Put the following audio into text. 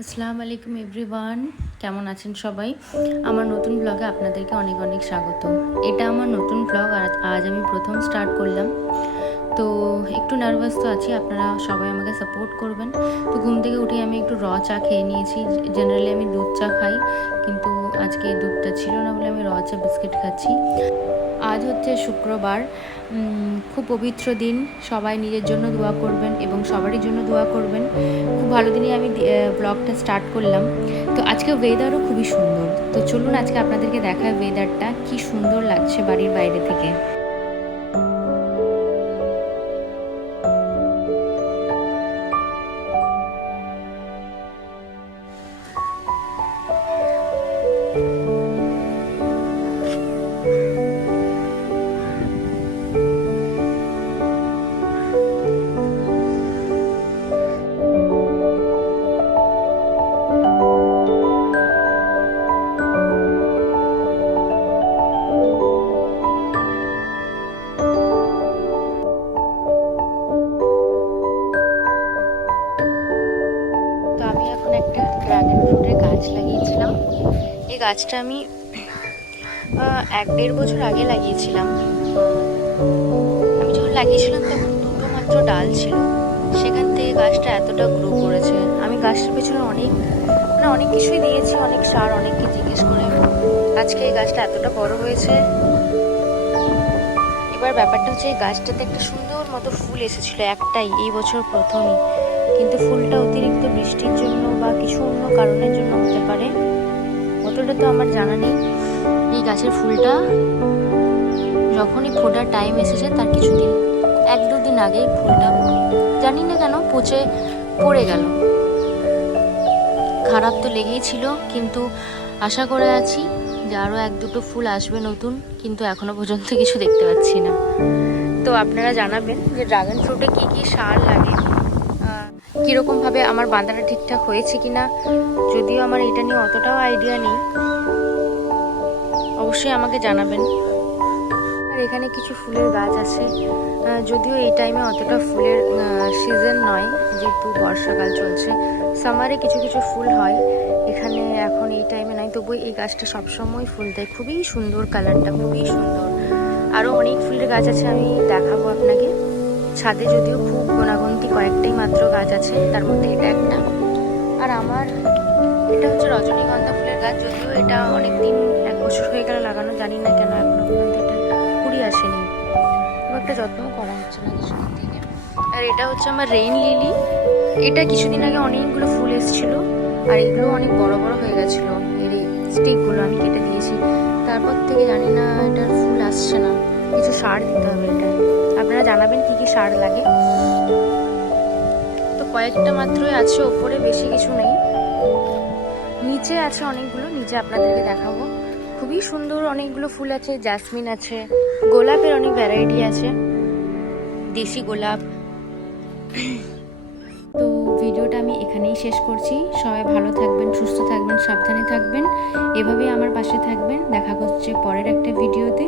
আসসালামু আলাইকুম এভরিওয়ান, কেমন আছেন সবাই? আমার নতুন ব্লগে আপনাদেরকে অনেক অনেক স্বাগত। এটা আমার নতুন ব্লগ, আর আজ আমি প্রথম স্টার্ট করলাম। তো একটু নার্ভাস তো আছি, আপনারা সবাই আমাকে সাপোর্ট করবেন। তো ঘুম থেকে উঠে আমি একটু চা খেয়ে নিয়েছি। জেনারেলি আমি দুধ চা খাই, কিন্তু আজকে দুধটা ছিল না বলে আমি চা বিস্কিট খাচ্ছি। আজ হচ্ছে শুক্রবার, খুব পবিত্র দিন। সবাই নিজের জন্য দোয়া করবেন এবং সবারই জন্য দোয়া করবেন। খুব ভালো দিনই আমি ব্লগটা স্টার্ট করলাম। তো আজকে ওয়েদারও খুবই সুন্দর। তো চলুন আজকে আপনাদেরকে দেখায় ওয়েদারটা কি সুন্দর লাগছে বাড়ির বাইরে থেকে। তো আমি এখন একটা ড্রাগন ফ্রুটের গাছ লাগিয়েছিলাম। এই গাছটা আমি 1-1.5 বছর আগে লাগিয়েছিলাম। আমি যখন লাগিয়েছিলাম তখন দুটো মাত্র ডাল ছিল, সেখান থেকে গাছটা এতটা গ্রো করেছে। আমি গাছটার পেছনে অনেক কিছুই দিয়েছি, অনেক সার, অনেককে জিজ্ঞেস করে আজকে এই গাছটা এতটা বড় হয়েছে। এবার ব্যাপারটা হচ্ছে এই গাছটাতে একটা সুন্দর মতো ফুল এসেছিল একটাই, এই বছর প্রথমই। কিন্তু ফুলটা অতিরিক্ত বৃষ্টির জন্য বা কিছু অন্য কারণের জন্য হতে পারে, অতটা তো আমার জানা নেই। এই গাছের ফুলটা যখনই ফোটার টাইম এসেছে তার কিছুদিন 1-2 দিন আগেই ফুলটা জানি না কেন পচে পড়ে গেল। খারাপ তো লেগেই ছিল, কিন্তু আশা করে আছি যে আরও 1-2টো ফুল আসবে নতুন, কিন্তু এখনো পর্যন্ত কিছু দেখতে পাচ্ছি না। তো আপনারা জানাবেন যে ড্রাগন ফ্রুটে কি কি সার লাগে, কীরকমভাবে আমার বাঁধাটা ঠিকঠাক হয়েছে কিনা। যদিও আমার এটা নিয়ে অতটাও আইডিয়া নেই, অবশ্যই আমাকে জানাবেন। আর এখানে কিছু ফুলের গাছ আছে, যদিও এই টাইমে অতটা ফুলের সিজন নয়, যেহেতু বর্ষাকাল চলছে। সামারে কিছু কিছু ফুল হয়, এখানে এখন এই টাইমে নাই, তবু এই গাছটা সবসময় ফুল দেয়। খুবই সুন্দর কালারটা, খুবই সুন্দর। আরও অনেক ফুলের গাছ আছে, আমি দেখাবো আপনাকে। ছাদে যদিও খুব গোনাগুনতি কয়েকটাই মাত্র গাছ আছে, তার মধ্যে এটা একটা। আর আমার এটা হচ্ছে রজনীগন্ধা ফুলের গাছ, যদিও এটা অনেকদিন 1 বছর হয়ে গেল লাগানো, জানি না কেন এখনো পর্যন্ত এটা কুড়ি আসেনি। খুব একটা যত্নও করা হচ্ছে না কিছুদিন থেকে। আর এটা হচ্ছে আমার রেইন লিলি, এটা কিছুদিন আগে অনেকগুলো ফুল এসেছিল, আর এগুলো অনেক বড় বড় হয়ে গেছিলো। এর এই স্টিকগুলো আমি কেটে দিয়েছি, তারপর থেকে জানি না এটার ফুল আসছে না। কিছু সার দিতে হবে এটা। আপনারা জানাবেন কি কি সার লাগে। তো কয়েকটা মাত্রই আছে ওপরে, বেশি কিছু নেই। নিচে আছে অনেকগুলো, নিচে আপনাদেরকে দেখাবো। খুবই সুন্দর অনেকগুলো ফুল আছে, জাসমিন আছে, গোলাপের অনেক ভ্যারাইটি আছে, দেশি গোলাপ। তো ভিডিওটা আমি এখানেই শেষ করছি। সবাই ভালো থাকবেন, সুস্থ থাকবেন, সাবধানে থাকবেন, এভাবেই আমার পাশে থাকবেন। দেখা হচ্ছে পরের একটা ভিডিওতে।